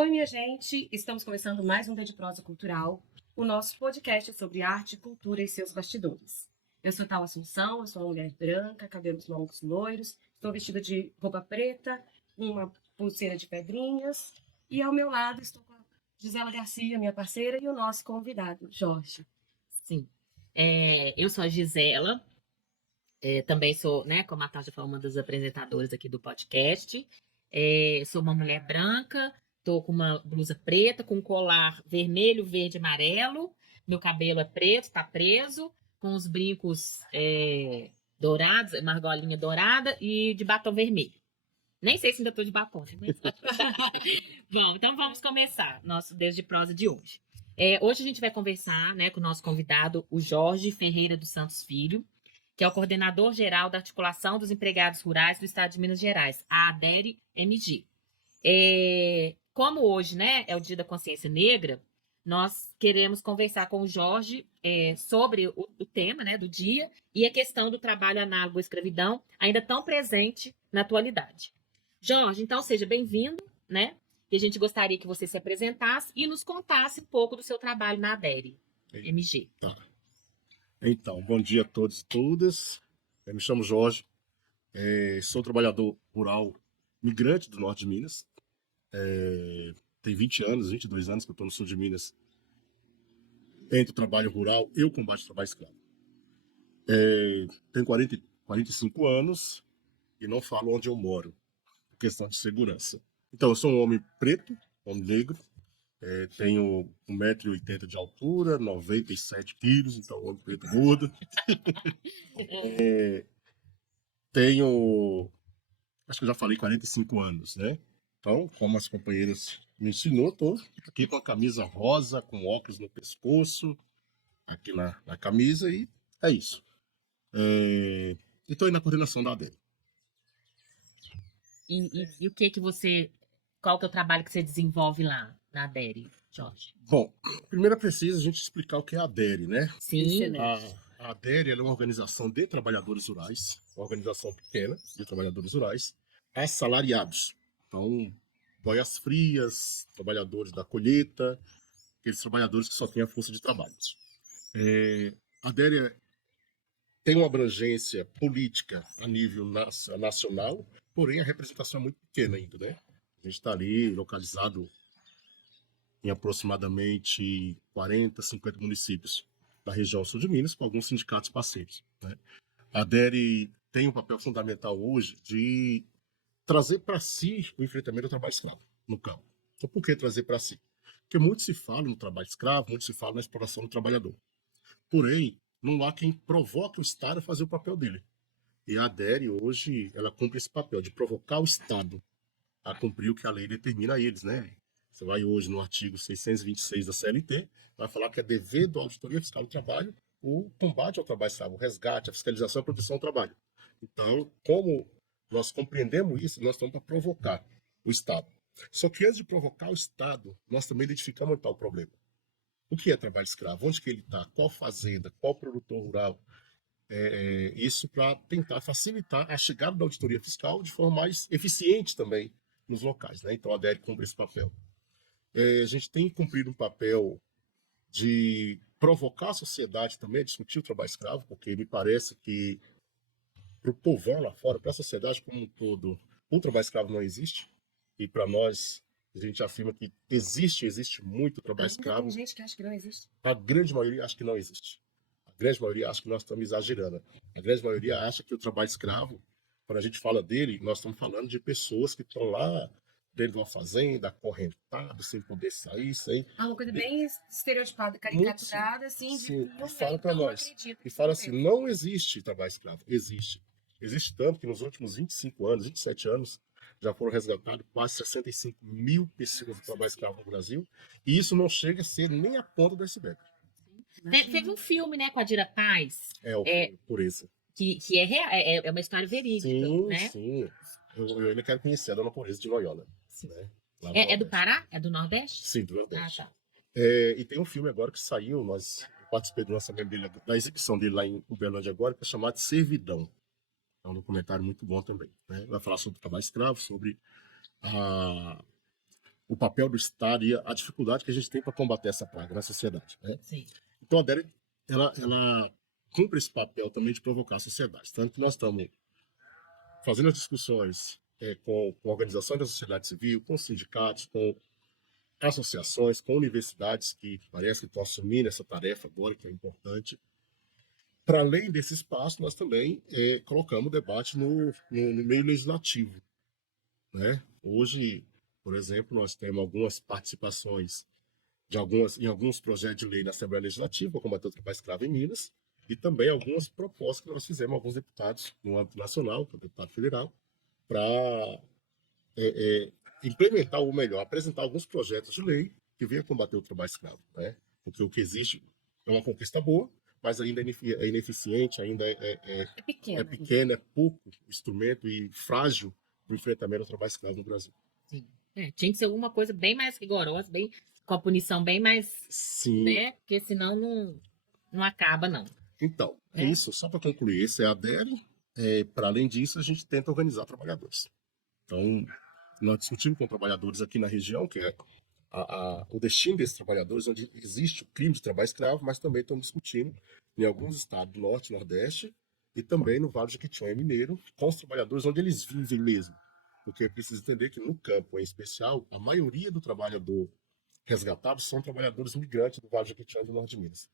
Oi, minha gente! Estamos começando mais um Rede Prosa Cultural, o nosso podcast sobre arte, cultura e seus bastidores. Eu sou Tal Assunção, eu sou uma mulher branca, cabelos longos loiros, estou vestida de roupa preta, uma pulseira de pedrinhas, e ao meu lado estou com a Gisela Garcia, minha parceira, e o nosso convidado, Jorge. Sim. Eu sou a Gisela, também sou, né, como a Tati falou, uma das apresentadoras aqui do podcast. Sou uma mulher branca, tô com uma blusa preta, com um colar vermelho, verde e amarelo. Meu cabelo é preto, tá preso, com os brincos dourados, uma argolinha dourada e de batom vermelho. Nem sei se ainda tô de batom, né? Bom, então vamos começar nosso Desde Prosa de hoje. Hoje a gente vai conversar, né, com o nosso convidado, o Jorge Ferreira dos Santos Filho, que é o coordenador geral da Articulação dos Empregados Rurais do Estado de Minas Gerais, a ADERE-MG. Como hoje, né, é o Dia da Consciência Negra, nós queremos conversar com o Jorge sobre o tema, né, do dia e a questão do trabalho análogo à escravidão, ainda tão presente na atualidade. Jorge, então seja bem-vindo, né? E a gente gostaria que você se apresentasse e nos contasse um pouco do seu trabalho na ADERE-MG. Tá. Então, bom dia a todos e todas. Eu me chamo Jorge, sou trabalhador rural migrante do norte de Minas. Tem 20 anos, 22 anos que eu estou no sul de Minas, entre o trabalho rural e o combate ao trabalho escravo. Tenho 45 anos e não falo onde eu moro, por questão de segurança. Então, eu sou um homem preto, homem negro, tenho 1,80 m de altura, 97 quilos, então homem preto gordo. Tenho, acho que eu já falei 45 anos, né? Então, como as companheiras me ensinou, estou aqui com a camisa rosa, com óculos no pescoço, aqui na camisa, e é isso. E estou aí na coordenação da ADERE. E o que você... Qual que é o trabalho que você desenvolve lá na ADERE, Jorge? Bom, primeiro é preciso a gente explicar o que é a ADERE, né? Sim. A ADERE ela é uma organização de trabalhadores rurais, uma organização pequena de trabalhadores rurais, assalariados. Então, boias frias, trabalhadores da colheita, aqueles trabalhadores que só têm a força de trabalho. A ADERE tem uma abrangência política a nível nacional, porém a representação é muito pequena ainda, né? A gente está ali localizado em aproximadamente 40, 50 municípios da região sul de Minas, com alguns sindicatos parceiros, né? A ADERE tem um papel fundamental hoje de trazer para si o enfrentamento ao trabalho escravo no campo. Então, por que trazer para si? Porque muito se fala no trabalho escravo, muito se fala na exploração do trabalhador. Porém, não há quem provoque o Estado a fazer o papel dele. E a ADERE, hoje, ela cumpre esse papel de provocar o Estado a cumprir o que a lei determina a eles, né? Você vai hoje no artigo 626 da CLT, vai falar que é dever da Auditoria Fiscal do Trabalho o combate ao trabalho escravo, o resgate, a fiscalização e a proteção ao trabalho. Então, como nós compreendemos isso, nós estamos para provocar o Estado. Só que antes de provocar o Estado, nós também identificamos onde está o problema. O que é trabalho escravo? Onde que ele está? Qual fazenda? Qual produtor rural? Isso para tentar facilitar a chegada da auditoria fiscal de forma mais eficiente também nos locais, né? Então a ADERE cumpre esse papel. A gente tem cumprido um papel de provocar a sociedade também a discutir o trabalho escravo, porque me parece que para o povão lá fora, para a sociedade como um todo, o trabalho escravo não existe. E para nós, a gente afirma que existe muito trabalho escravo. Tem gente que acha que não existe. A grande maioria acha que não existe. A grande maioria acha que nós estamos exagerando. A grande maioria acha que o trabalho escravo, quando a gente fala dele, nós estamos falando de pessoas que estão lá dentro de uma fazenda, acorrentado, sem poder sair, sem... Uma coisa bem estereotipada, caricaturada, assim, sim, de e fala para nós. E fala assim, não existe trabalho escravo. Existe. Existe tanto que nos últimos 25 anos, 27 anos, já foram resgatados quase 65 mil pessoas de trabalho escravo no Brasil, e isso não chega a ser nem a ponta do iceberg. Teve um filme, né, com a Dira Paz. O filme Pureza. Que é uma história verídica, sim, né? Sim, eu ainda quero conhecer a Dona Pureza de Loyola. Né? É do Pará? É do Nordeste? Sim, do Nordeste. Ah, tá. E tem um filme agora que saiu, eu participei do lançamento dele, da exibição dele lá em Uberlândia agora, que é chamado Servidão. É um documentário muito bom também. Né? Vai falar sobre o trabalho escravo, sobre o papel do Estado e a dificuldade que a gente tem para combater essa praga na sociedade, né? Sim. Então a DERE, ela cumpre esse papel também de provocar a sociedade. Tanto que nós estamos fazendo as discussões com organizações da sociedade civil, com sindicatos, com associações, com universidades que parece que estão assumindo essa tarefa agora, que é importante. Para além desse espaço, nós também colocamos o debate no meio legislativo, né? Hoje, por exemplo, nós temos algumas participações em alguns projetos de lei na Assembleia Legislativa para combater o trabalho escravo em Minas, e também algumas propostas que nós fizemos, alguns deputados no âmbito nacional, que é o deputado federal, para implementar, ou melhor, apresentar alguns projetos de lei que venham combater o trabalho escravo, né? Porque o que existe é uma conquista boa, mas ainda é ineficiente, ainda É pequeno. pequeno, é pouco instrumento e frágil para o enfrentamento ao trabalho escravo no Brasil. Sim. Tinha que ser alguma coisa bem mais rigorosa, bem, com a punição bem mais, Sim. né? Porque senão não acaba, não. Então, é isso. Só para concluir, esse é a DERE. Para além disso, a gente tenta organizar trabalhadores. Então, nós discutimos com trabalhadores aqui na região, que é o destino desses trabalhadores, onde existe o crime de trabalho escravo, mas também estamos discutindo em alguns estados do Norte e Nordeste e também no Vale do Jequitinhonha Mineiro, com os trabalhadores onde eles vivem mesmo. Porque é preciso entender que no campo, em especial, a maioria do trabalhador resgatado são trabalhadores migrantes do Vale do Jequitinhonha e do Norte de Minas.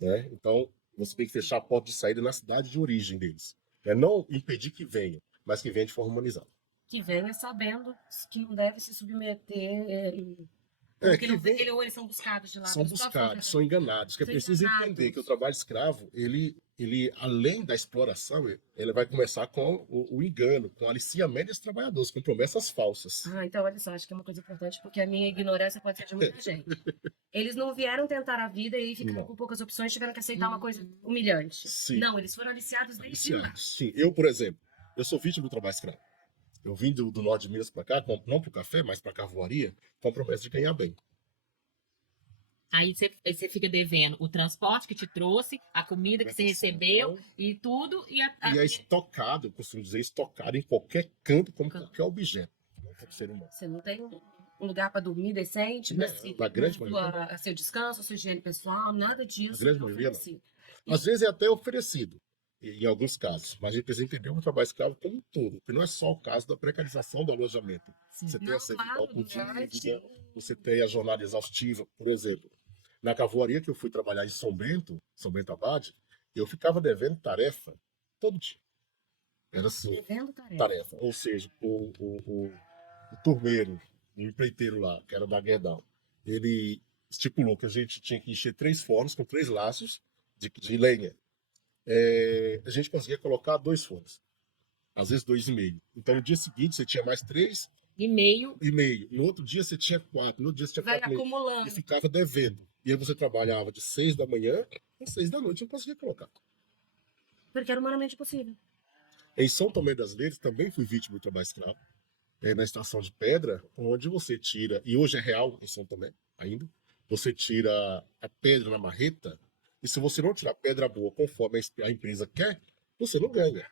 Né? Então, você tem que fechar a porta de saída na cidade de origem deles. Não impedir que venham, mas que venham de forma humanizada. Que venha sabendo que não deve se submeter. Eles são buscados de lá. São buscados, são enganados. Que é preciso entender que o trabalho escravo, ele além da exploração, ele vai começar com o engano, com o aliciamento desses trabalhadores, com promessas falsas. Então olha só, acho que é uma coisa importante, porque a minha ignorância pode ser de muita gente. Eles não vieram tentar a vida e ficaram com poucas opções, tiveram que aceitar uma coisa humilhante. Sim. Não, eles foram aliciados desde lá. Sim, eu, por exemplo, eu sou vítima do trabalho escravo. Eu vim do Norte de Minas para cá, não para o café, mas para a carvoaria, com a promessa de ganhar bem. Aí você fica devendo o transporte que te trouxe, a comida que você recebeu e tudo. E é estocado, eu costumo dizer, estocado em qualquer canto, como qualquer objeto. Como ser humano. Você não tem um lugar para dormir decente, na grande maioria. Seu descanso, sua higiene pessoal, nada disso. Na grande maioria, não. Às vezes é até oferecido. Em alguns casos, mas a gente precisa entender o trabalho escravo como um todo, porque não é só o caso da precarização do alojamento. Sim. Você tem a servidão por dívida, você tem a jornada exaustiva, por exemplo. Na carvoaria que eu fui trabalhar em São Bento Abade, eu ficava devendo tarefa todo dia. Era assim, devendo tarefa. Ou seja, o turmeiro, o empreiteiro lá, que era da Guerdal, ele estipulou que a gente tinha que encher 3 fornos com 3 laços de lenha. A gente conseguia colocar 2 fornos, às vezes 2,5. Então no dia seguinte você tinha mais 3,5. No outro dia você tinha 4. No outro dia você tinha 4,5. Vai acumulando. E ficava devendo. E aí você trabalhava de 6 da manhã às 6 da noite, não conseguia colocar. Porque era humanamente possível. Em São Tomé das Letras também fui vítima do trabalho escravo. Na estação de pedra, onde você tira, e hoje é real em São Tomé ainda, você tira a pedra na marreta. E se você não tirar pedra boa conforme a empresa quer, você não ganha.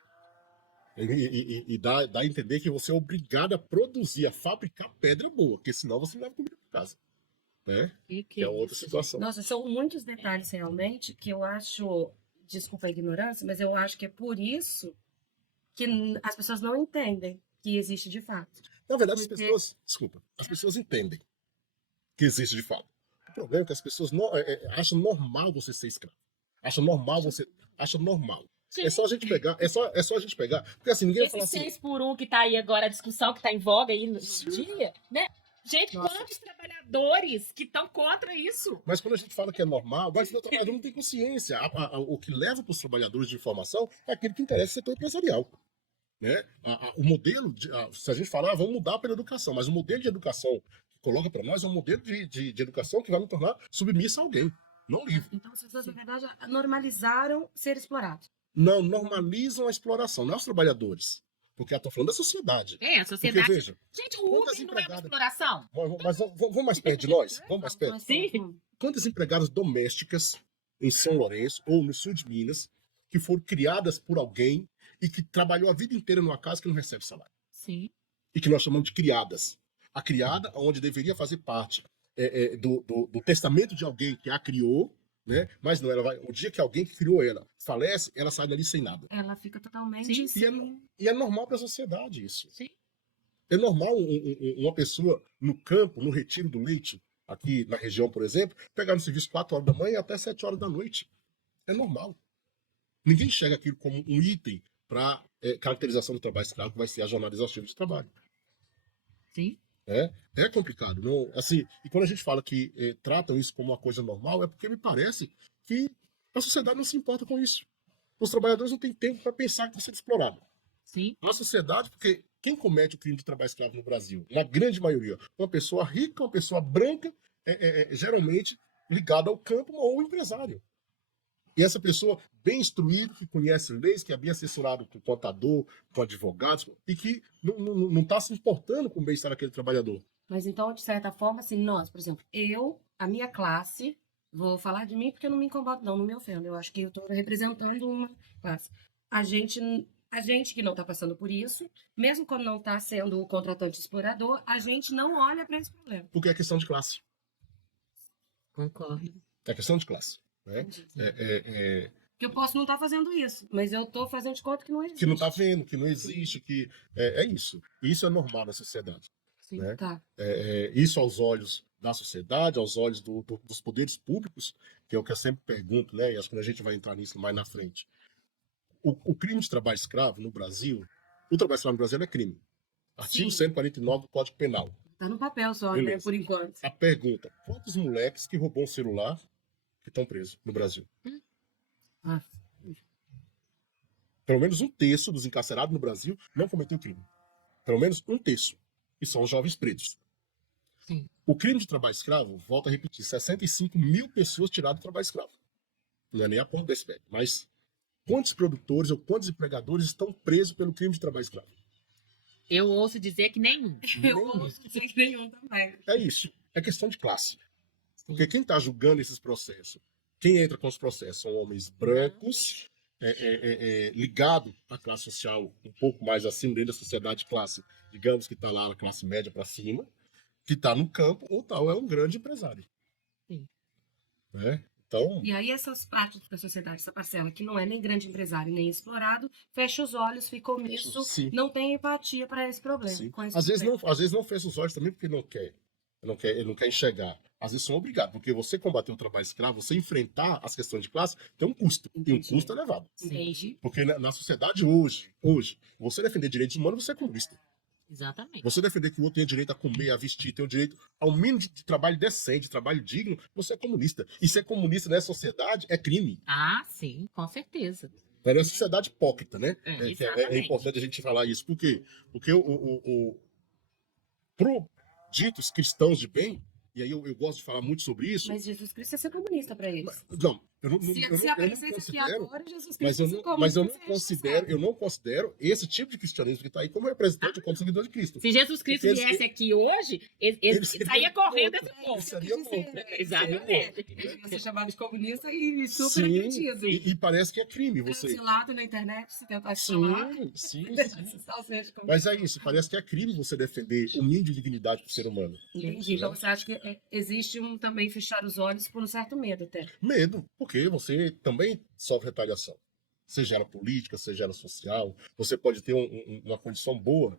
E dá a entender que você é obrigado a produzir, a fabricar pedra boa, porque senão você não leva comida para casa. Né? Que é outra situação. Nossa, são muitos detalhes realmente que eu acho, desculpa a ignorância, mas eu acho que é por isso que as pessoas não entendem que existe de fato. Na verdade, as pessoas entendem que existe de fato. O problema é que as pessoas acham normal você ser escravo. Acham normal. Sim. É só a gente pegar, porque assim, ninguém vai falar assim... 6 por 1 que tá aí agora, a discussão que tá em voga aí no dia, né? Gente, quantos trabalhadores que estão contra isso? Mas quando a gente fala que é normal, mas o trabalhador não tem consciência. O que leva para os trabalhadores de informação é aquilo que interessa o setor empresarial. Né? O modelo, se a gente falar, vamos mudar para a educação, mas o modelo de educação que coloca para nós é um modelo de educação que vai me tornar submissa a alguém, não livre. Então as pessoas, na verdade, normalizaram ser explorados. Não, normalizam a exploração, não os trabalhadores. Porque eu estou falando da sociedade. A sociedade. Porque, veja, gente, o Uber não é uma exploração. Mas vamos mais perto de nós? Vamos mais perto? Sim. Quantas empregadas domésticas em São Lourenço ou no sul de Minas que foram criadas por alguém e que trabalhou a vida inteira numa casa que não recebe salário? Sim. E que nós chamamos de criadas. a criada, onde deveria fazer parte do testamento de alguém que a criou, né? Mas não, o dia que alguém que criou ela falece, ela sai dali sem nada. Ela fica totalmente Sim. E é normal para a sociedade isso. Sim. É normal uma pessoa no campo, no retiro do leite, aqui na região, por exemplo, pegar no serviço 4 horas da manhã e até 7 horas da noite. É normal. Ninguém enxerga aquilo como um item para caracterização do trabalho escravo, que vai ser a jornada exaustiva de trabalho. Sim. É complicado. Não, assim, e quando a gente fala que tratam isso como uma coisa normal, é porque me parece que a sociedade não se importa com isso. Os trabalhadores não têm tempo para pensar que está sendo explorado. Sim. A sociedade, porque quem comete o crime de trabalho escravo no Brasil? Na grande maioria, uma pessoa rica, uma pessoa branca, geralmente ligada ao campo ou empresário. E essa pessoa bem instruída, que conhece leis, que é bem assessorado com contador, com advogados, e que não está se importando com o bem-estar daquele trabalhador. Mas então, de certa forma, assim, nós, por exemplo, a minha classe, vou falar de mim porque eu não me incomodo, não me ofendo. Eu acho que eu estou representando uma classe. A gente que não está passando por isso, mesmo quando não está sendo o contratante explorador, a gente não olha para esse problema. Porque é questão de classe. Concordo. É questão de classe. Né? Que eu posso não estar fazendo isso, mas eu estou fazendo de conta que não existe. Que não está vendo, que não existe, que é isso. Isso é normal na sociedade. Sim, Né? tá. Isso aos olhos da sociedade, aos olhos dos poderes públicos, que é o que eu sempre pergunto, né? E acho que a gente vai entrar nisso mais na frente. O crime de trabalho escravo no Brasil, o trabalho escravo no Brasil é crime. Artigo 149 do Código Penal. Tá no papel só, Beleza. né, por enquanto. A pergunta, quantos moleques que roubou um celular que estão presos no Brasil? Ah, Pelo menos um terço dos encarcerados no Brasil não cometeu crime. Pelo menos um terço. E são os jovens pretos. Sim. O crime de trabalho escravo, volto a repetir, 65 mil pessoas tiradas do trabalho escravo. Não é nem a ponta do iceberg. Mas quantos produtores ou quantos empregadores estão presos pelo crime de trabalho escravo? Eu ouço dizer que nenhum. eu ouço dizer que nenhum também. É isso. É questão de classe. Porque quem está julgando esses processos, quem entra com os processos, são homens brancos, ligados à classe social um pouco mais acima dentro da sociedade de classe, digamos que está lá na classe média para cima, que está no campo, ou tal é um grande empresário. Sim. Né? Então, E aí essas partes da sociedade, essa parcela que não é nem grande empresário nem explorado, fecha os olhos, fica omisso, sim. não tem empatia para esse problema. Sim. com esse Às problema. vezes não fecha os olhos também porque não quer. Ele não quer enxergar. Às vezes são obrigados, porque você combater o trabalho escravo, você enfrentar as questões de classe, tem um custo. E um custo elevado. Entendi. Porque na sociedade hoje, você defender direitos humanos, você é comunista. Exatamente. Você defender que o outro tem o direito a comer, a vestir, tem o direito ao mínimo de trabalho decente, de trabalho digno, você é comunista. E ser comunista nessa sociedade é crime. Ah, sim, com certeza. É uma sociedade hipócrita, né? Exatamente. Importante a gente falar isso. Por quê? Porque pro ditos cristãos de bem, e aí eu gosto de falar muito sobre isso. Mas Jesus Cristo é ser comunista para eles. Não, eu não Se aparecesse aqui agora, Jesus Cristo mas eu fosse não comunista, considero esse tipo de cristianismo que está aí como representante, como seguidor de Cristo. Se Jesus Cristo Porque viesse aqui hoje, ele saía correndo dessa Ele porta. seria morto. Exatamente. Ele ia ser chamado de comunista e super Sim, acredito. e parece que é crime você. Cancelado na internet, se tentar falar. Sim. Mas Mas é isso, parece que é crime você defender o mínimo de dignidade do ser humano. entendi. Então você acha que existe também fechar os olhos por um certo medo até. Medo, porque você também sofre retaliação. Seja ela política, seja ela social. Você pode ter uma condição boa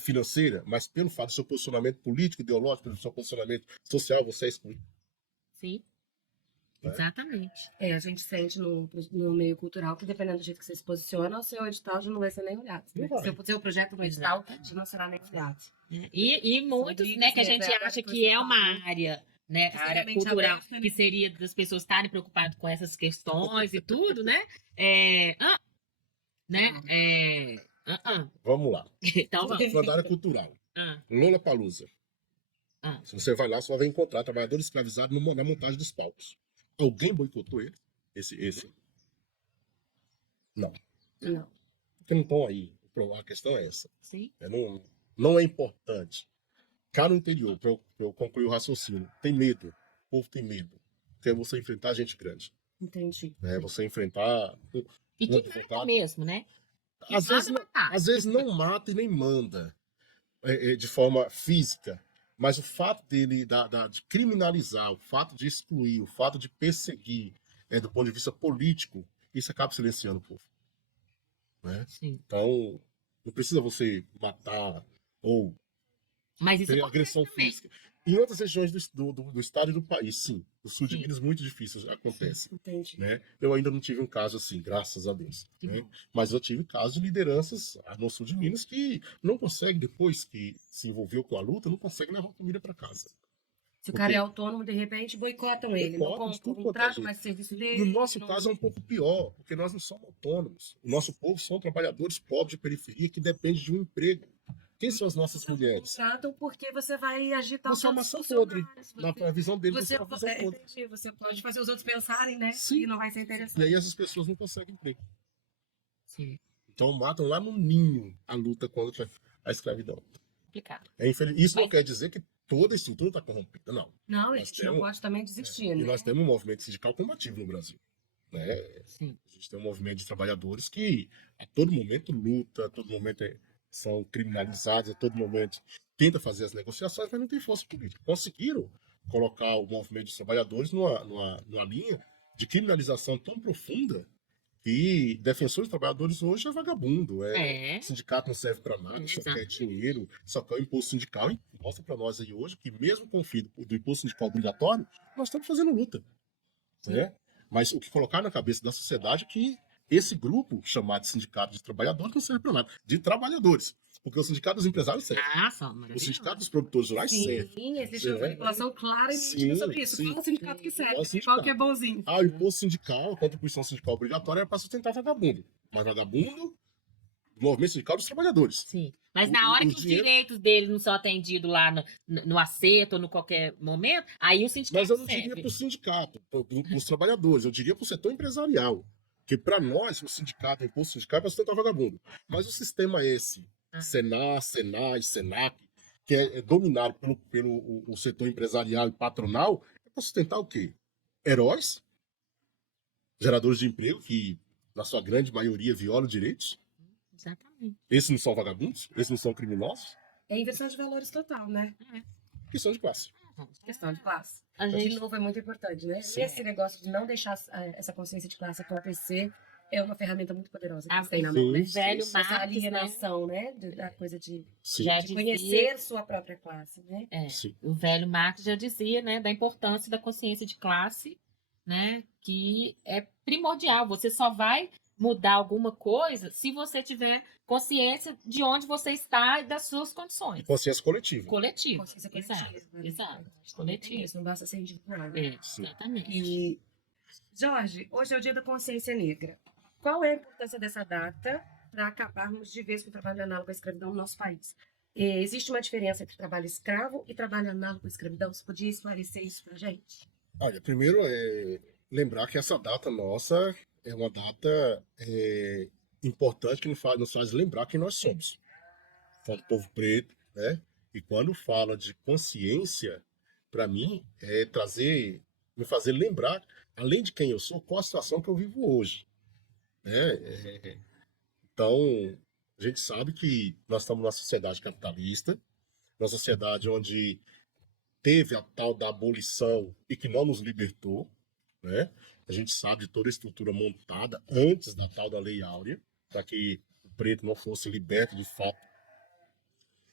financeira, mas pelo fato do seu posicionamento político, ideológico, pelo seu posicionamento social, você é excluído. Sim. Né? Exatamente. A gente sente no meio cultural que dependendo do jeito que você se posiciona, o seu edital já não vai ser nem olhado. Né? Não vai. O seu projeto no edital já não será nem olhado. E muitos, né, que a gente acha que é uma área, né, a área Extremamente cultural, aberta, né? que seria das pessoas estarem preocupadas com essas questões e tudo, né? Vamos lá. Então vamos. Falando da área cultural. Lollapalooza. Se você vai lá, você vai encontrar trabalhadores escravizados na montagem dos palcos. Alguém boicotou ele? Esse? Não. Não. Porque não estão aí. A questão é essa. Sim. Não é importante. Cá no interior, para eu concluir o raciocínio, tem medo. O povo tem medo. Porque é você enfrentar gente grande. Entendi. Né? Você enfrentar. E que mata mesmo, né? Às vezes não mata e nem manda de forma física. Mas o fato dele, de criminalizar, o fato de excluir, o fato de perseguir, do ponto de vista político, isso acaba silenciando o povo. Né? Sim. Então, não precisa você matar ou Mas isso ter acontece agressão também. física. Em outras regiões do estado e do país, sim. No sul de Sim. Minas, muito difícil acontece. Entendi. Né? Eu ainda não tive um caso assim, graças a Deus. Que Né? bom. Mas eu tive casos de lideranças no sul de Minas que não conseguem, depois que se envolveu com a luta, não conseguem levar comida para casa. Se o cara é autônomo, de repente, boicotam ele. Não Boicotam de tudo não quanto é tragam jeito. mais serviço No dele. nosso não- caso é um pouco pior, porque nós não somos autônomos. O nosso povo são trabalhadores pobres de periferia que dependem de um emprego. Quem são as nossas mulheres? Contratam porque você vai agitar Você é uma os outros maçã podre. funcionários. Na visão deles, você Você, é uma maçã podre. entendi, você pode fazer os outros pensarem, né? Sim. E não vai ser E interessante. aí essas pessoas não conseguem emprego. Sim. Então matam lá no ninho a luta contra a escravidão. Complicado. Isso não quer dizer que toda a estrutura está corrompida, não. Não, a Nós gente não temos- pode também desistir, E né? nós temos um movimento sindical combativo no Brasil. Né? Sim. A gente tem um movimento de trabalhadores que a todo momento luta, a todo momento são criminalizados, a todo momento tenta fazer as negociações, mas não tem força política. Conseguiram colocar o movimento dos trabalhadores numa linha de criminalização tão profunda que defensores dos trabalhadores hoje é vagabundo. Sindicato não serve para nada, só quer dinheiro, só quer o imposto sindical. E mostra para nós aí hoje que mesmo com o fim do imposto sindical obrigatório, nós estamos fazendo luta. Né? Mas o que colocar na cabeça da sociedade é que esse grupo, chamado de sindicato de trabalhadores, não serve para nada. De trabalhadores. Porque o sindicato dos empresários serve. Só O maravilhoso. sindicato dos produtores rurais serve. Sim, existe uma É. regulação clara e Sim, nítida sobre isso. sim. Qual o sindicato que Qual serve? sindicato? Qual que é bonzinho? O imposto sindical, a contribuição sindical obrigatória é para sustentar vagabundo. Mas vagabundo, do movimento sindical dos trabalhadores. Sim. Mas na hora que os direitos dele não são atendidos lá no acerto ou no qualquer momento, aí o sindicato Mas eu não serve. diria para o sindicato, para os trabalhadores, eu diria para o setor empresarial. Que para nós, o sindicato, o imposto sindical é para sustentar vagabundo. Mas o sistema esse, Senar, Senai, Senac, que é dominado pelo o setor empresarial e patronal, é para sustentar o quê? Heróis, geradores de emprego, que na sua grande maioria violam direitos. Exatamente. Esses não são vagabundos? Esses não são criminosos? É inversão de valores total, né? Questão de classe. Questão de classe. A gente... De novo, é muito importante, né? Sim. Esse negócio de não deixar essa consciência de classe acontecer é uma ferramenta muito poderosa que Ah, você tem na mão, né? o velho Essa Marx, alienação, né? Da coisa de Já dizia, conhecer sua própria classe, né? O velho Marx já dizia, né, da importância da consciência de classe, né, que é primordial. Você só vai mudar alguma coisa se você tiver consciência de onde você está e das suas condições. Consciência coletiva. Coletivo. Consciência coletiva. Exato. Coletivo. Isso, não basta ser individual. Exatamente. E, Jorge, hoje é o Dia da Consciência Negra. Qual é a importância dessa data para acabarmos de vez com o trabalho análogo à escravidão no nosso país? Existe uma diferença entre trabalho escravo e trabalho análogo à escravidão? Você podia esclarecer isso para a gente? Olha, primeiro é lembrar que essa data nossa é uma data importante que nos faz lembrar quem nós somos. Somos povo preto, né? E quando fala de consciência, para mim, é me fazer lembrar, além de quem eu sou, qual a situação que eu vivo hoje. Né? Então, a gente sabe que nós estamos numa sociedade capitalista, numa sociedade onde teve a tal da abolição e que não nos libertou, né? A gente sabe de toda a estrutura montada antes da tal da Lei Áurea, para que o preto não fosse liberto de fato.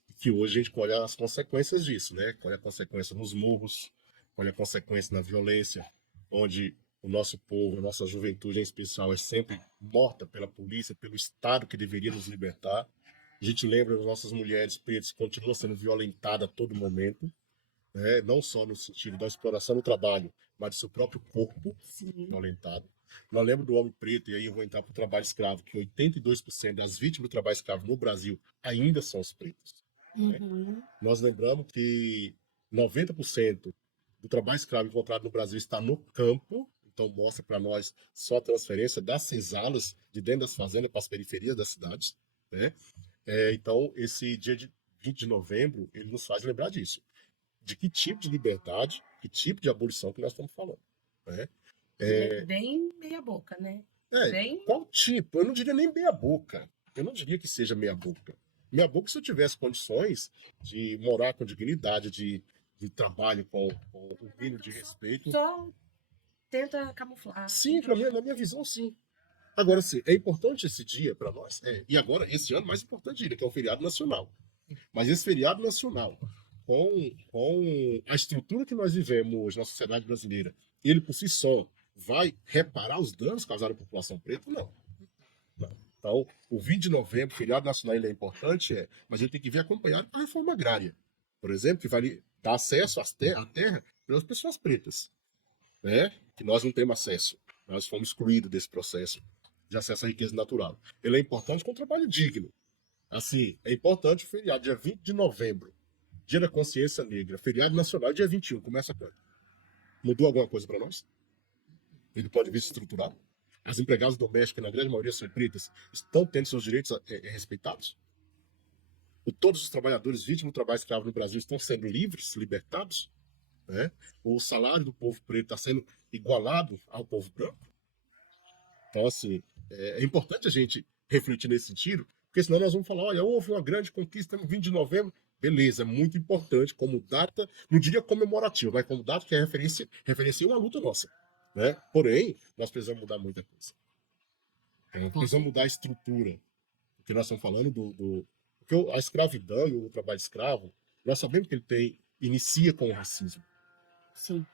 E que hoje a gente colhe as consequências disso, né? Colhe a consequência nos morros, colhe a consequência na violência, onde o nosso povo, a nossa juventude em especial, é sempre morta pela polícia, pelo Estado que deveria nos libertar. A gente lembra das nossas mulheres pretas que continuam sendo violentadas a todo momento, né? Não só no sentido da exploração do trabalho, mas do seu próprio corpo violentado. Nós lembramos do homem preto, e aí eu vou entrar para o trabalho escravo, que 82% das vítimas do trabalho escravo no Brasil ainda são os pretos. Né? Nós lembramos que 90% do trabalho escravo encontrado no Brasil está no campo, então mostra para nós só a transferência das cesalas de dentro das fazendas para as periferias das cidades. Né? Então, esse dia de 20 de novembro, ele nos faz lembrar disso. De que tipo de liberdade, que tipo de abolição que nós estamos falando. Né? Bem meia boca, né? Qual tipo? Eu não diria nem meia boca. Eu não diria que seja meia boca. Minha boca, se eu tivesse condições de morar com dignidade, de trabalho com um mínimo de respeito. Só tenta camuflar. Sim, na minha visão, sim. Agora, sim, é importante esse dia para nós. E agora, esse ano, mais importante ainda, que é o feriado nacional. Mas esse feriado nacional, com a estrutura que nós vivemos hoje na sociedade brasileira, ele por si só vai reparar os danos causados à população preta? Não. Não. Então, o 20 de novembro, feriado nacional, ele é importante, mas ele tem que vir acompanhado com a reforma agrária, por exemplo, que vai dar acesso à terra para as pessoas pretas, né? Que nós não temos acesso. Nós fomos excluídos desse processo de acesso à riqueza natural. Ele é importante com o trabalho digno. Assim, é importante o feriado, dia 20 de novembro, Dia da Consciência Negra, feriado nacional, dia 21, começa quando? Mudou alguma coisa para nós? Ele pode vir se estruturar? As empregadas domésticas, na grande maioria são pretas, estão tendo seus direitos respeitados? Todos os trabalhadores vítimas do trabalho escravo no Brasil estão sendo livres, libertados? Né? O salário do povo preto está sendo igualado ao povo branco? Então, assim, é importante a gente refletir nesse sentido, porque senão nós vamos falar, olha, houve uma grande conquista no 20 de novembro. Beleza, é muito importante como data, não diria comemorativa, mas como data que referencia uma luta nossa. Né? Porém, nós precisamos mudar muita coisa. Precisamos mudar a estrutura. Porque nós estamos falando porque a escravidão e o trabalho escravo, nós sabemos que ele inicia com o racismo. Sim.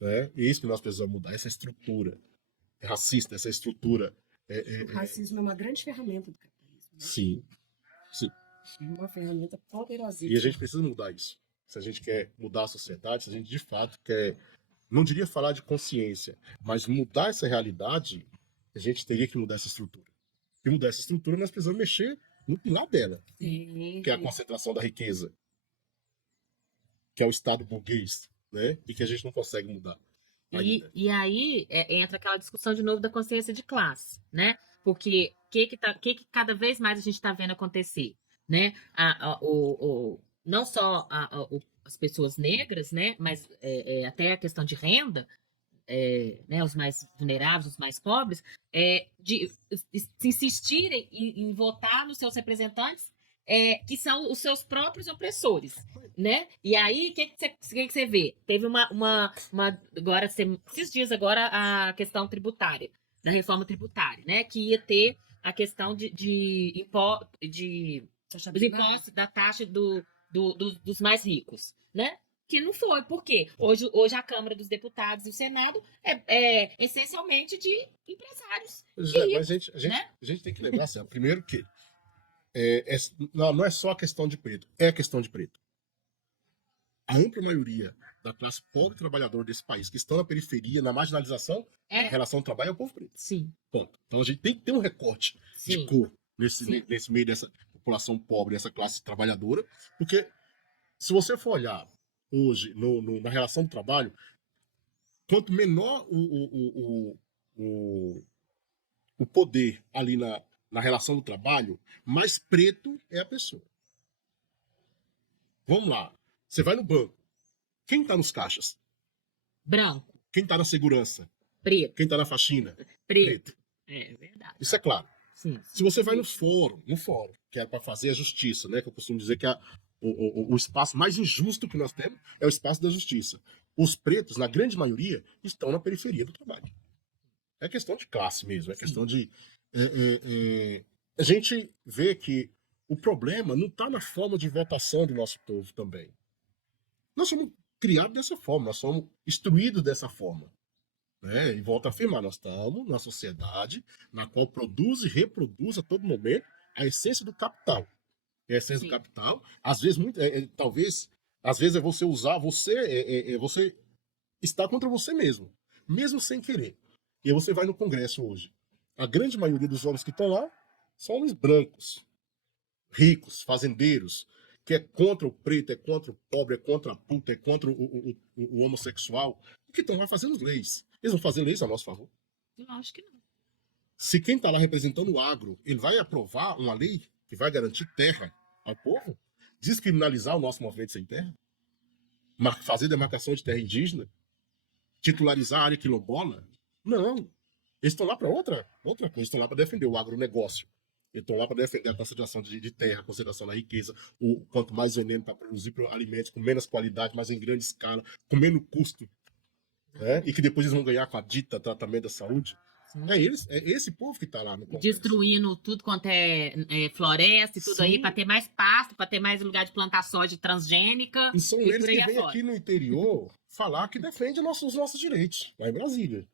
Né? E é isso que nós precisamos mudar, essa estrutura racista, essa estrutura. O racismo é uma grande ferramenta do capitalismo. Né? Sim. É uma ferramenta poderosíssima. E a gente precisa mudar isso. Se a gente quer mudar a sociedade, se a gente de fato quer, não diria falar de consciência, mas mudar essa realidade, a gente teria que mudar essa estrutura. E mudar essa estrutura, nós precisamos mexer no pilar dela, que é a concentração da riqueza, que é o Estado burguês, né? E que a gente não consegue mudar. E aí entra aquela discussão de novo da consciência de classe, né? Porque o que cada vez mais a gente está vendo acontecer, né? Não só as pessoas negras, né? Mas até a questão de renda, né? Os mais vulneráveis, os mais pobres, de insistirem em votar nos seus representantes, que são os seus próprios opressores, né? E aí, o que você vê? Teve agora, esses dias agora, a questão tributária, da reforma tributária, né? Que ia ter a questão dos impostos, da taxa dos mais ricos, né? Que não foi. Por quê? Hoje a Câmara dos Deputados e o Senado é essencialmente de empresários. Mas né? a gente tem que lembrar, assim, primeiro que não é só a questão de preto, é a questão de preto. A ampla maioria da classe pobre trabalhadora desse país, que estão na periferia, na marginalização, em relação ao trabalho, é o povo preto. Sim. Ponto. Então a gente tem que ter um recorte de cor nesse meio dessa população pobre, dessa classe trabalhadora, porque se você for olhar hoje na relação do trabalho, quanto menor o poder ali na relação do trabalho, mais preto é a pessoa. Vamos lá. Você vai no banco. Quem está nos caixas? Branco. Quem está na segurança? Preto. Quem está na faxina? Preto. É verdade. Isso é claro. Sim. Se você vai no fórum, que é para fazer a justiça, né? Que eu costumo dizer que o espaço mais injusto que nós temos é o espaço da justiça. Os pretos, na grande maioria, estão na periferia do trabalho. É questão de classe mesmo, é questão de... a gente vê que o problema não está na forma de votação do nosso povo também. Nós somos criados dessa forma, nós somos instruídos dessa forma. Né? E volto a afirmar, nós estamos numa sociedade na qual produz e reproduz a todo momento a essência do capital. E a essência do capital, às vezes, às vezes é você usar, você está contra você mesmo sem querer. E aí você vai no Congresso hoje. A grande maioria dos homens que estão lá são homens brancos, ricos, fazendeiros, que é contra o preto, é contra o pobre, é contra a puta, é contra o homossexual, e que estão lá fazendo leis. Eles vão fazer leis a nosso favor? Eu acho que não. Se quem está lá representando o agro, ele vai aprovar uma lei que vai garantir terra ao povo? Descriminalizar o nosso movimento sem terra? Fazer demarcação de terra indígena? Titularizar a área quilombola? Não. Eles estão lá para outra coisa. Estão lá para defender o agronegócio. Eles estão lá para defender a concentração de terra, a concentração da riqueza, o quanto mais veneno para produzir alimentos com menos qualidade, mas em grande escala, com menos custo, né? E que depois eles vão ganhar com a dita tratamento da saúde. Sim. É esse povo que está lá no Congresso. Destruindo tudo quanto é floresta e tudo Sim. aí, para ter mais pasto, para ter mais lugar de plantar soja transgênica. E são E eles por aí que vêm afora. aqui no interior falar que defendem os nossos direitos, lá em Brasília.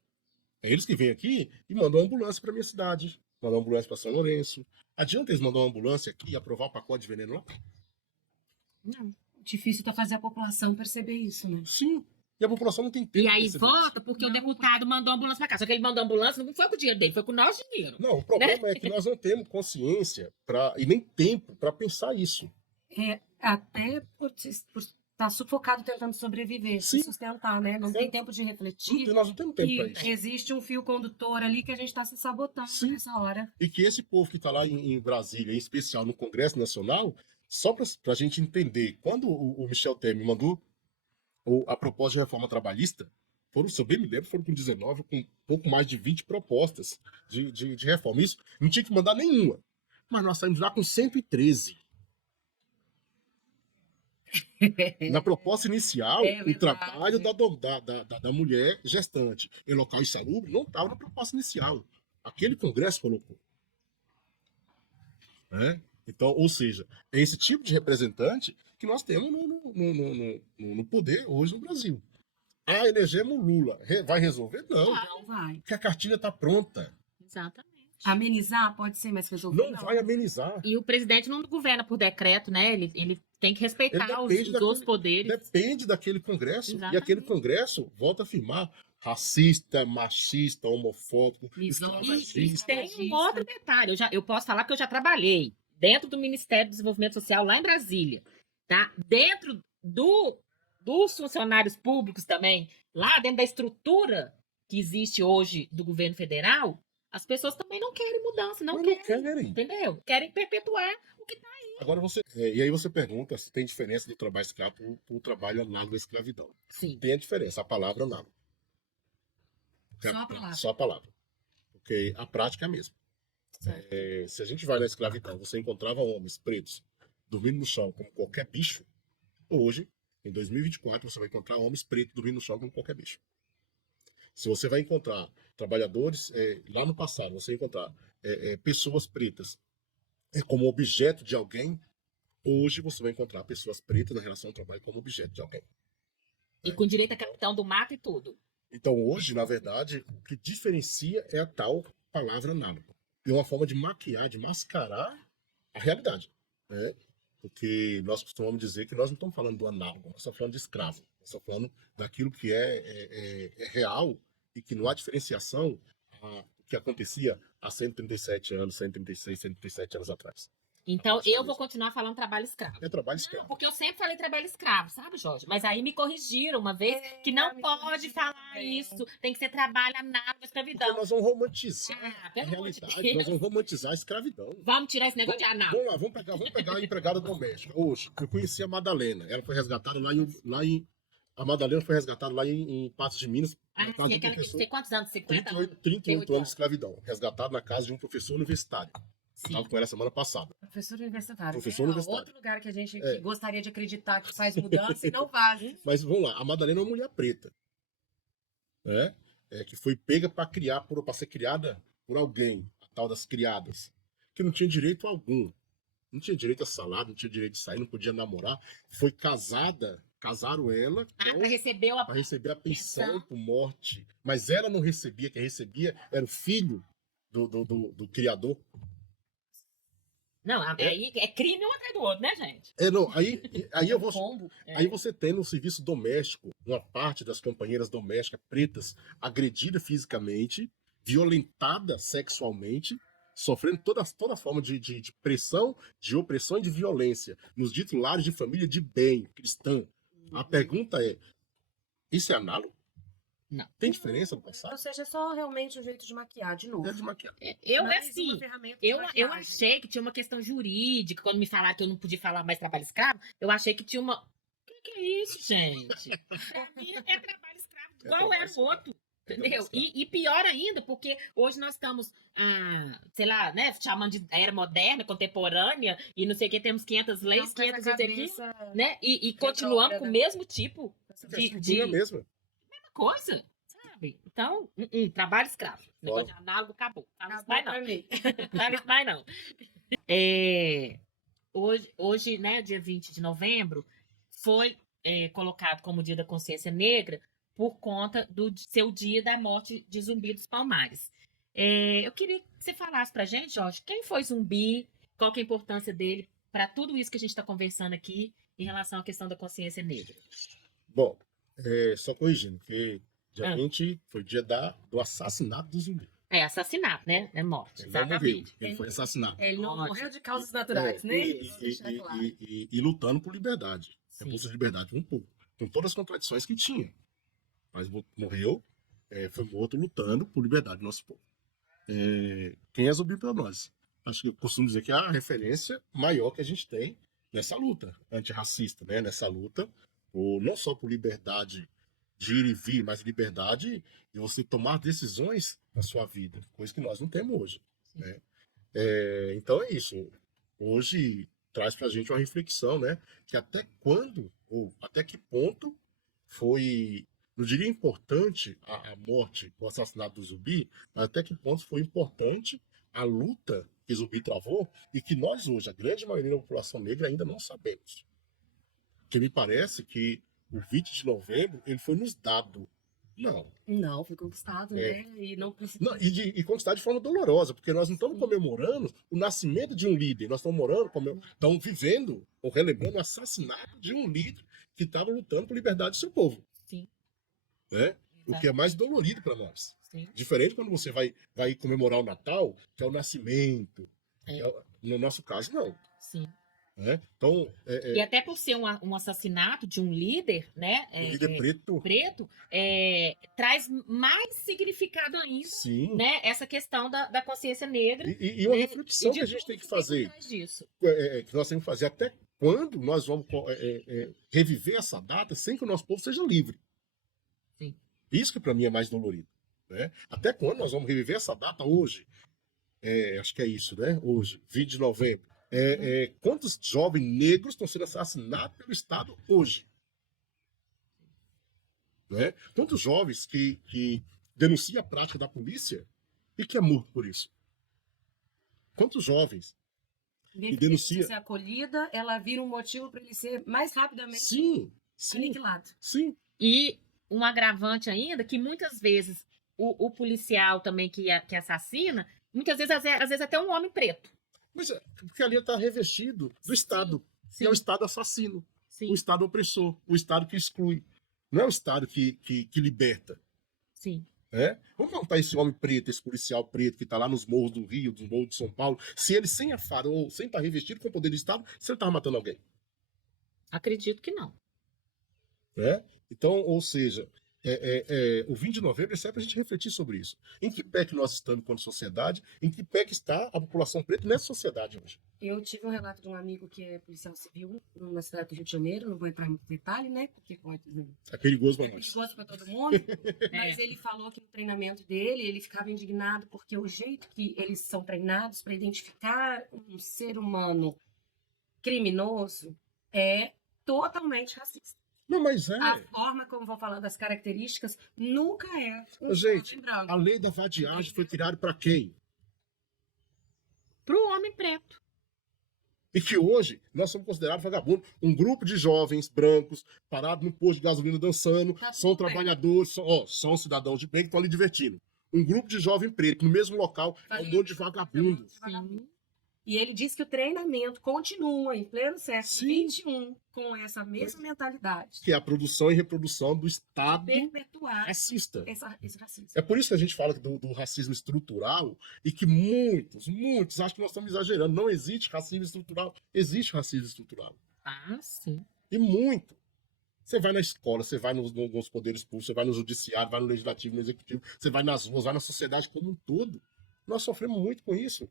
É eles que vêm aqui e mandam uma ambulância para minha cidade, mandam uma ambulância para São Lourenço. Adianta eles mandar uma ambulância aqui e aprovar o pacote de veneno lá? Não. Difícil tá fazer a população perceber isso, né? Sim. E a população não tem tempo. E pra aí perceber volta porque o deputado mandou a ambulância para cá. Só que ele mandou a ambulância, não foi com o dinheiro dele, foi com o nosso dinheiro. isso. Não, o problema é que nós não temos consciência e nem tempo para pensar isso. Até por estar sufocado tentando sobreviver, Sim. se sustentar, né? Não tem tempo de refletir Nós não temos tempo para que isso. existe um fio condutor ali que a gente está se sabotando Sim. nessa hora. E que esse povo que está lá em Brasília, em especial no Congresso Nacional, só para a gente entender, quando o Michel Temer mandou a proposta de reforma trabalhista, se eu bem me lembro, foram com 19, com pouco mais de 20 propostas de reforma. Isso não tinha que mandar nenhuma. Mas nós saímos lá com 113. Na proposta inicial, É o verdade. trabalho da mulher gestante em local insalubre não estava na proposta inicial. Aquele Congresso colocou. Né? Então, ou seja, é esse tipo de representante que nós temos no poder hoje no Brasil. Elegemos Lula. Vai resolver? Não. Não vai. Porque a cartilha está pronta. Exatamente. Amenizar pode ser, mas resolver Não vai amenizar. E o presidente não governa por decreto, né? Ele tem que respeitar Ele os depende outros daquele- poderes. Depende daquele Congresso. Exatamente. E aquele Congresso volta a afirmar racista, machista, homofóbico, Misógino. E escravagista. tem um outro detalhe. Eu posso falar que eu já trabalhei dentro do Ministério do Desenvolvimento Social lá em Brasília, tá? Dentro dos funcionários públicos também, lá dentro da estrutura que existe hoje do governo federal, as pessoas também não querem mudança, não Mas querem, não querem. entendeu? Querem perpetuar o que tá. Agora e aí você pergunta se tem diferença do trabalho escravo para o trabalho análogo à escravidão. Sim. Tem a diferença, a palavra análogo. Só a palavra. Só a palavra. Porque a prática é a mesma. Certo. Se a gente vai na escravidão, você encontrava homens pretos dormindo no chão como qualquer bicho. Hoje, em 2024, você vai encontrar homens pretos dormindo no chão como qualquer bicho. Se você vai encontrar trabalhadores, lá no passado, você vai encontrar pessoas pretas como objeto de alguém, hoje você vai encontrar pessoas pretas na relação ao trabalho como objeto de alguém. E com direito a capitão do mato e tudo. Então, hoje, na verdade, o que diferencia é a tal palavra análogo. É uma forma de maquiar, de mascarar a realidade. Né? Porque nós costumamos dizer que nós não estamos falando do análogo, nós estamos falando de escravo. Nós estamos falando daquilo que é real e que não há diferenciação do que acontecia há 137 anos, 136, 137 anos atrás. Então, eu vou continuar falando trabalho escravo. É trabalho Não, escravo. porque eu sempre falei trabalho escravo, sabe, Jorge? Mas aí me corrigiram uma vez que não me pode corrigiram falar também. isso. Tem que ser trabalho análogo à Porque escravidão. nós vamos romantizar Ah, a pelo amor de realidade, Deus. nós vamos romantizar a escravidão. Vamos tirar esse negócio de análogo. Vamos lá, vamos pegar a empregada doméstica. Hoje, eu conheci a Madalena. Ela foi resgatada a Madalena foi resgatada lá em Patos de Minas, Ah, na sim, casa de um aquela que professor. tem quantos anos? 50 anos? 38 anos de escravidão. Resgatada na casa de um professor universitário. Sim. Estava com ela semana passada. Professor universitário. Professor É universitário. outro lugar que a gente É. que gostaria de acreditar que faz mudança e não faz. Mas vamos lá, a Madalena é uma mulher preta. Né? Que foi pega para ser criada por alguém, a tal das criadas, que não tinha direito algum. Não tinha direito a salário, não tinha direito de sair, não podia namorar. Foi casaram ela Para receber para receber a pensão por morte. Mas ela não recebia, quem recebia era o filho do criador. Não, aí é crime um atrás do outro, né, gente? Não, aí eu vou. Combo. Aí você tem no serviço doméstico uma parte das companheiras domésticas pretas agredida fisicamente, violentada sexualmente, sofrendo toda forma de pressão, de opressão e de violência nos ditos lares de família de bem, cristã. A pergunta é: isso é análogo? Não. Tem diferença no passado? Ou seja, é só realmente um jeito de maquiar de novo. É de maquiagem. Eu, Mais assim, uma ferramenta de eu maquiagem. achei que tinha uma questão jurídica. Quando me falaram que eu não podia falar mais trabalho escravo, eu achei que tinha uma. O que é isso, gente? Pra mim é trabalho escravo, igual trabalho era o escravo. outro. Entendeu? E pior ainda, porque hoje nós estamos, sei lá, né, chamando de era moderna, contemporânea, e não sei o que, temos 500 leis, 500 isso aqui, né? E continuamos com o mesmo tipo A estrutura é a mesma. coisa, sabe? Então, trabalho escravo. Negócio de análogo, acabou. Não vai não. Não vai não. Hoje, né, dia 20 de novembro, foi colocado como Dia da Consciência Negra por conta do seu dia da morte de Zumbi dos Palmares. Eu queria que você falasse pra gente, Jorge, quem foi Zumbi, qual que é a importância dele para tudo isso que a gente está conversando aqui em relação à questão da consciência negra. Bom, só corrigindo, porque dia 20 foi o dia do assassinato do Zumbi. Assassinato, né? É morte. Ele não morreu, ele foi assassinado. Ele não morreu de causas naturais, né? E lutando por liberdade. Em busca de liberdade um pouco. Com todas as contradições que tinha. Mas morreu, foi morto lutando por liberdade do nosso povo. Quem é Zumbi para nós? Acho que eu costumo dizer que é a referência maior que a gente tem nessa luta antirracista, né? Nessa luta, não só por liberdade de ir e vir, mas liberdade de você tomar decisões na sua vida, coisa que nós não temos hoje. Né? Então é isso. Hoje traz pra gente uma reflexão, né? Que até quando, ou até que ponto foi, não diria importante a morte, o assassinato do Zumbi, mas até que ponto foi importante a luta que Zumbi travou e que nós hoje, a grande maioria da população negra, ainda não sabemos. Porque me parece que o 20 de novembro ele foi nos dado. Não, foi conquistado, né? E não precisou. Não, e conquistado de forma dolorosa, porque nós não estamos comemorando o nascimento de um líder, nós estamos vivendo ou relembrando o assassinato de um líder que estava lutando por liberdade do seu povo. Sim. Né? O que é mais dolorido para nós. Sim. Diferente quando você vai comemorar o Natal, que é o nascimento. No nosso caso, não. Sim. Então, e até por ser um assassinato de um líder, né? Um líder preto, traz mais significado ainda, sim, né? Essa questão da consciência negra. E uma reflexão que a gente tem que fazer. Que nós temos que fazer até quando nós vamos reviver essa data sem que o nosso povo seja livre. Sim. Isso que para mim é mais dolorido. Né? Até quando nós vamos reviver essa data hoje? Acho que é isso, né? Hoje, 20 de novembro. Quantos jovens negros estão sendo assassinados pelo Estado hoje? Né? Quantos jovens que denunciam a prática da polícia e que é morto por isso? Quantos jovens que denunciam? Se ser acolhida, ela vira um motivo para ele ser mais rapidamente aniquilado. Sim. E um agravante ainda, que muitas vezes o policial também que assassina, muitas vezes, às vezes até um homem preto. Mas porque ali está revestido do Estado. Sim. E é o Estado assassino. Sim. O Estado opressor. O Estado que exclui. Não é o Estado que liberta. Sim. Vamos perguntar esse homem preto, esse policial preto que está lá nos morros do Rio, nos morros de São Paulo, se ele sem a farol, sem estar revestido com o poder do Estado, se ele estava matando alguém. Acredito que não. Então, ou seja, o 20 de novembro é sempre para a gente refletir sobre isso. Em que pé que nós estamos enquanto sociedade, em que pé que está a população preta nessa sociedade hoje. Eu tive um relato de um amigo que é policial civil na cidade do Rio de Janeiro, não vou entrar em muito detalhe, né? Porque é perigoso para nós. É perigoso para todo mundo, mas ele falou que no treinamento dele, ele ficava indignado porque o jeito que eles são treinados para identificar um ser humano criminoso é totalmente racista. Não, mas a forma como vou falar das características nunca é gente, a lei da vadiagem foi criada para quem? Para o homem preto. E que hoje nós somos considerados vagabundos. Um grupo de jovens brancos parados no posto de gasolina dançando, são trabalhadores, são cidadãos de bem que estão ali divertindo. Um grupo de jovem preto no mesmo local é um monte de vagabundo. Sim. E ele diz que o treinamento continua em pleno século XXI com essa mesma mentalidade. Que é a produção e reprodução do Estado perpetuar racista. Esse racismo. É por isso que a gente fala do racismo estrutural e que muitos acham que nós estamos exagerando. Não existe racismo estrutural. Existe racismo estrutural. Ah, sim. E muito. Você vai na escola, você vai nos poderes públicos, você vai no judiciário, vai no legislativo, no executivo, você vai nas ruas, vai na sociedade como um todo. Nós sofremos muito com isso.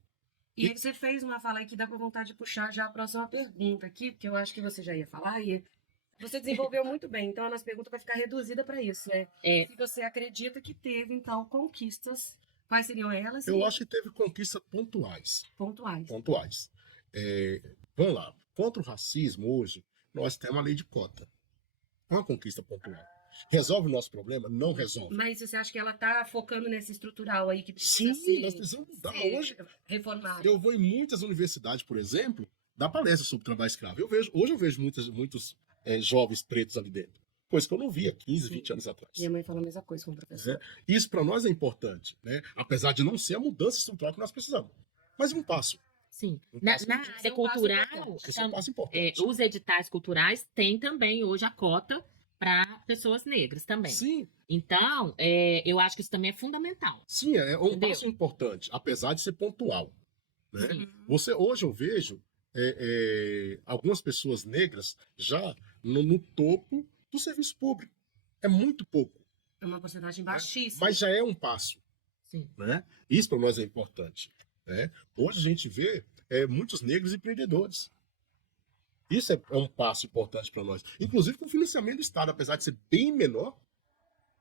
E aí você fez uma fala aí que dá com vontade de puxar já a próxima pergunta aqui, porque eu acho que você já ia falar e Você desenvolveu muito bem, então a nossa pergunta vai ficar reduzida para isso, né? É. Se você acredita que teve, então, conquistas, quais seriam elas? Eu e acho que teve conquistas pontuais. pontuais. Pontuais. Vamos lá. Contra o racismo, hoje, nós temos a lei de cota. É uma conquista pontual. Resolve o nosso problema? Não resolve. Mas você acha que ela está focando nesse estrutural aí que precisa Sim, nós precisamos mudar. Hoje, reformado? eu vou em muitas universidades, por exemplo, dar palestra sobre trabalho escravo. Hoje eu vejo muitos jovens pretos ali dentro. Coisa que eu não via 15, 20 anos atrás. Minha mãe fala a mesma coisa como professor. Isso para nós é importante, né? Apesar de não ser a mudança estrutural que nós precisamos. Mas um passo. Sim. Um Na, passo na importante. área É um passo cultural, importante. Esse é um passo importante. os editais culturais têm também hoje a cota para pessoas negras também. Sim, Então, eu acho que isso também é fundamental. sim, é um Entendeu? passo importante, apesar de ser pontual. Né? Sim. Hoje eu vejo algumas pessoas negras já no topo do serviço público. É muito pouco, É uma porcentagem baixíssima. mas já é um passo. Sim. Né? Isso para nós é importante. Né? Hoje a gente vê muitos negros empreendedores. Isso é um passo importante para nós. Inclusive com o financiamento do Estado, apesar de ser bem menor,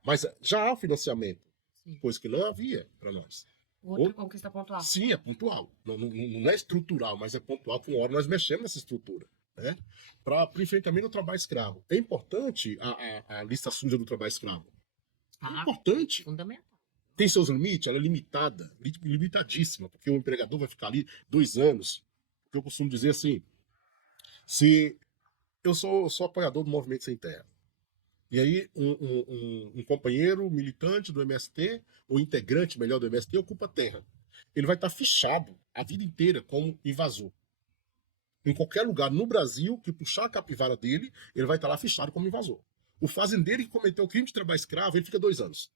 mas já há financiamento, Sim. coisa que não havia para nós. Outra conquista pontual. Sim, é pontual. Não é estrutural, mas é pontual. Com hora nós mexemos nessa estrutura. Né? Para o enfrentamento do trabalho escravo. É importante a lista suja do trabalho escravo. É Ah, importante. fundamental. Tem seus limites, ela é limitada, limitadíssima, porque o empregador vai ficar ali 2 anos. Porque eu costumo dizer assim, se eu sou apoiador do Movimento Sem Terra, e aí um companheiro militante do MST, ou integrante melhor do MST, ocupa a terra. Ele vai estar fichado a vida inteira como invasor. Em qualquer lugar no Brasil que puxar a capivara dele, ele vai estar lá fichado como invasor. O fazendeiro que cometeu o crime de trabalho escravo, ele fica 2 anos.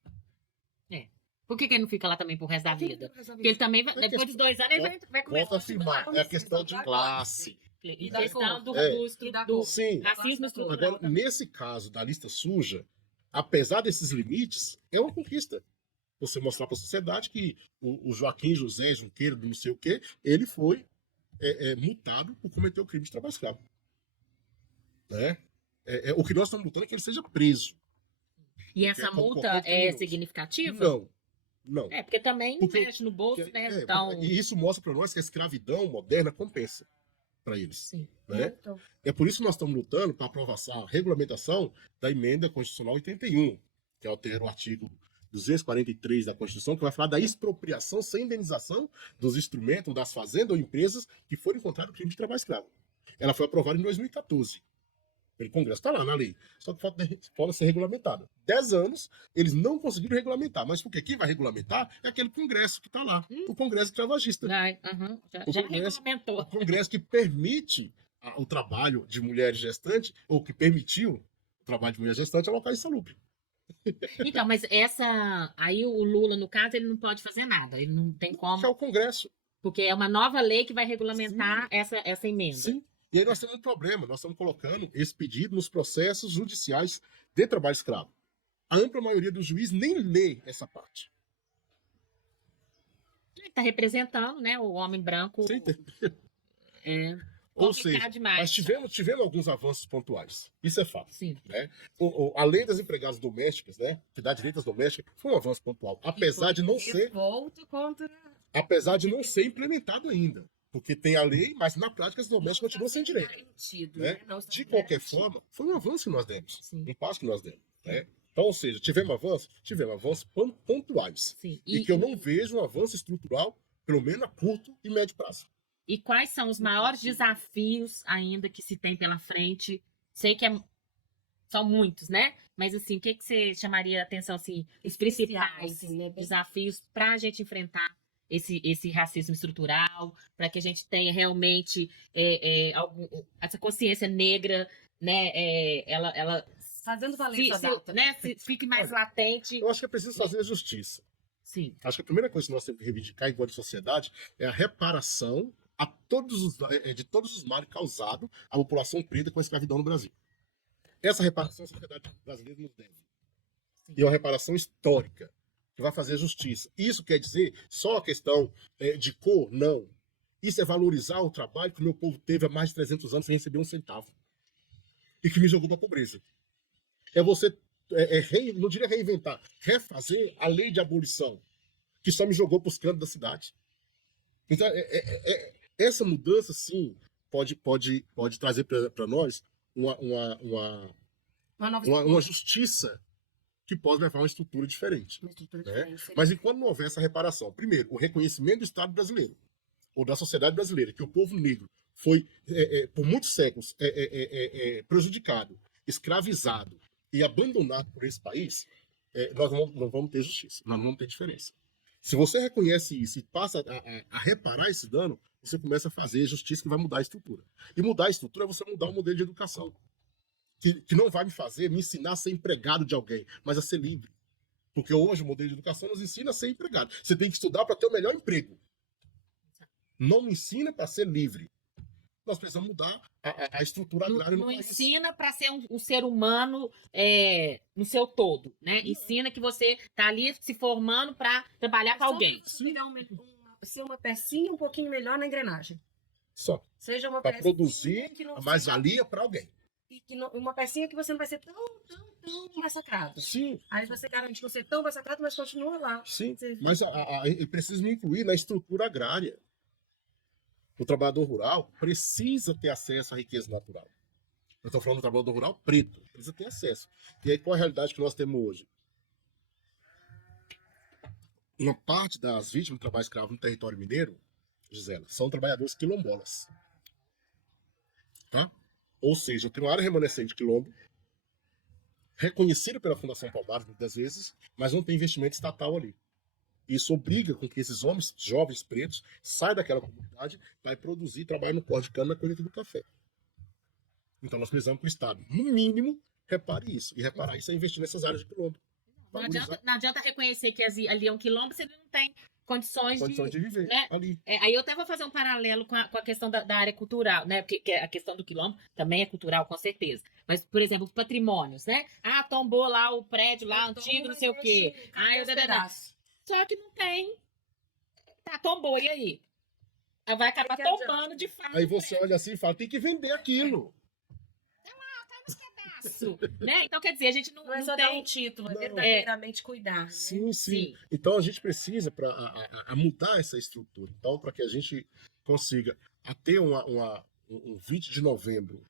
Por que ele não fica lá também pro resto da vida? Porque ele também, depois dos 2 anos, ele vai começar Volto a afirmar, é a questão de classe. E questão do Sim. racismo estrutural. Agora, nesse caso da lista suja, apesar desses limites, é uma conquista. Você mostrar para a sociedade que o Joaquim José Junqueira, do não sei o quê, ele foi multado por cometer o crime de trabalho escravo. Né? O que nós estamos lutando é que ele seja preso. E essa como multa qualquer é criminoso. significativa? Não. Porque também Porque- mexe no bolso, né? É, Então, E isso mostra para nós que a escravidão moderna compensa para eles. sim. Né? Então, É por isso que nós estamos lutando para aprovação, a regulamentação da emenda constitucional 81, que altera o artigo 243 da Constituição, que vai falar da expropriação sem indenização dos instrumentos das fazendas ou empresas que forem encontrados crime de trabalho escravo. Ela foi aprovada em 2014. Pelo Congresso, está lá na lei. Só que falta ser regulamentada. 10 anos, eles não conseguiram regulamentar. Mas porque quem vai regulamentar é aquele Congresso que está lá. O Congresso escravagista. Já O Congresso- regulamentou. O Congresso que permite o trabalho de mulheres gestantes, ou que permitiu o trabalho de mulher gestante, é um local insalubre. Então, mas aí o Lula, no caso, ele não pode fazer nada. Ele não tem Que é como, o Congresso. porque é uma nova lei que vai regulamentar essa emenda. Sim. E aí nós temos um problema. Nós estamos colocando esse pedido nos processos judiciais de trabalho escravo. A ampla maioria dos juízes nem lê essa parte. Ele está representando, né, o homem branco. Você entende? É Ou complicado seja, demais. mas tivemos alguns avanços pontuais. Isso é fato. Sim. A lei das empregadas domésticas, né, que dá direitos domésticas, foi um avanço pontual. Apesar de não ser revolta contra... implementado ainda. Porque tem a lei, mas na prática as domésticas continuam sem direito. Garantido, Né? Não está De qualquer garantido. forma, foi um avanço que nós demos. Sim. Um passo que nós demos. Né? Então, ou seja, tivemos avanços? Tivemos avanços pontuais. Sim. E que eu não vejo um avanço estrutural, pelo menos a curto e médio prazo. E quais são os maiores desafios ainda que se tem pela frente? Sei que são muitos, né? Mas assim, o que você chamaria a atenção, assim, os principais Assim, né? Bem- desafios para a gente enfrentar esse racismo estrutural, para que a gente tenha realmente essa consciência negra, né? Ela Fazendo valer essa data. né? Fique mais latente. Eu acho que é preciso fazer a justiça. Sim, Acho que a primeira coisa que nós temos que reivindicar enquanto sociedade é a reparação de todos os males causados à população preta com a escravidão no Brasil. Essa reparação a sociedade brasileira nos deve. Sim. E é uma reparação histórica, que vai fazer justiça. Isso quer dizer só a questão de cor? Não. Isso é valorizar o trabalho que o meu povo teve há mais de 300 anos sem receber um centavo. e que me jogou para a pobreza. É você, não diria reinventar, refazer a lei de abolição, que só me jogou para os cantos da cidade. Então, essa mudança, sim, pode trazer para nós uma justiça que pode levar a uma estrutura diferente. Uma estrutura Né? diferente. Mas enquanto não houver essa reparação, primeiro, o reconhecimento do Estado brasileiro, ou da sociedade brasileira, que o povo negro foi, por muitos séculos, prejudicado, escravizado e abandonado por esse país, nós não vamos ter justiça, nós não vamos ter diferença. Se você reconhece isso e passa a reparar esse dano, você começa a fazer justiça que vai mudar a estrutura. E mudar a estrutura é você mudar o modelo de educação. Que não vai me ensinar a ser empregado de alguém, mas a ser livre. Porque hoje o modelo de educação nos ensina a ser empregado. Você tem que estudar para ter o melhor emprego. Não me ensina para ser livre. Nós precisamos mudar a estrutura agrária no país. Não ensina para ser um ser humano no seu todo, né? Ensina que você está ali se formando para trabalhar para alguém. Ser uma pecinha um pouquinho melhor na engrenagem. Só. Seja uma Para pecinha produzir que não a mais-valia para alguém. E que uma pecinha que você não vai ser tão massacrado. Sim. Aí você garante não ser tão massacrado, mas continua lá. Sim. Você- Mas ele precisa me incluir na estrutura agrária. O trabalhador rural precisa ter acesso à riqueza natural. Eu estou falando do trabalhador rural preto, precisa ter acesso. E aí qual é a realidade que nós temos hoje? Uma parte das vítimas do trabalho escravo no território mineiro, Gisela, são trabalhadores quilombolas. Tá? Ou seja, eu tenho uma área remanescente de quilombo, reconhecida pela Fundação Palmares, muitas vezes, mas não tem investimento estatal ali. Isso obriga com que esses homens, jovens pretos, saiam daquela comunidade para produzir e trabalhar no pó de cana na colheita do café. Então nós precisamos que o Estado, no mínimo, repare isso. E reparar isso é investir nessas áreas de quilombo. Não adianta reconhecer que ali é um quilombo, você não tem condições de viver né? ali. Aí eu até vou fazer um paralelo com a questão da área cultural, né? Porque a questão do quilombo também é cultural, com certeza. Mas, por exemplo, os patrimônios, né? Ah, tombou lá o prédio lá, antigo, não sei o quê. Só que não tem. Tá, tombou, e aí? Aí vai acabar tombando de fato. Aí você olha assim e fala, tem que vender aquilo. Né? Então, quer dizer, a gente Não é não só tem... dar um título, é verdadeiramente cuidar. Né? Sim. Então a gente precisa para mudar essa estrutura. Então, para que a gente consiga ter um 20 de novembro,